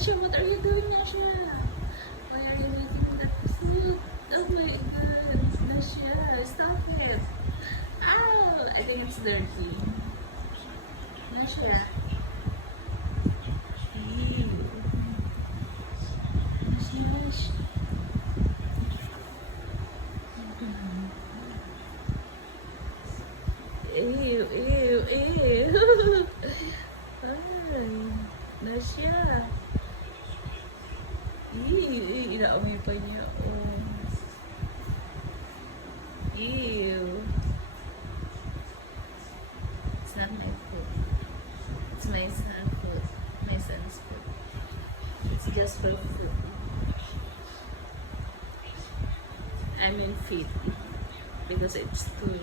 Nasha, what are you doing, Nasha? Why are you eating that food? Oh my god, Nasha, stop it. Ow! I think it's dirty. Nasha. Ew. Nasha. Ew, ew, ew. Ay, Nasha. Ew, inaamoy pa niya. Oh. Ew. It's not my food. It's my son's food. My son's food. It's just for food. I mean feed. Because it's too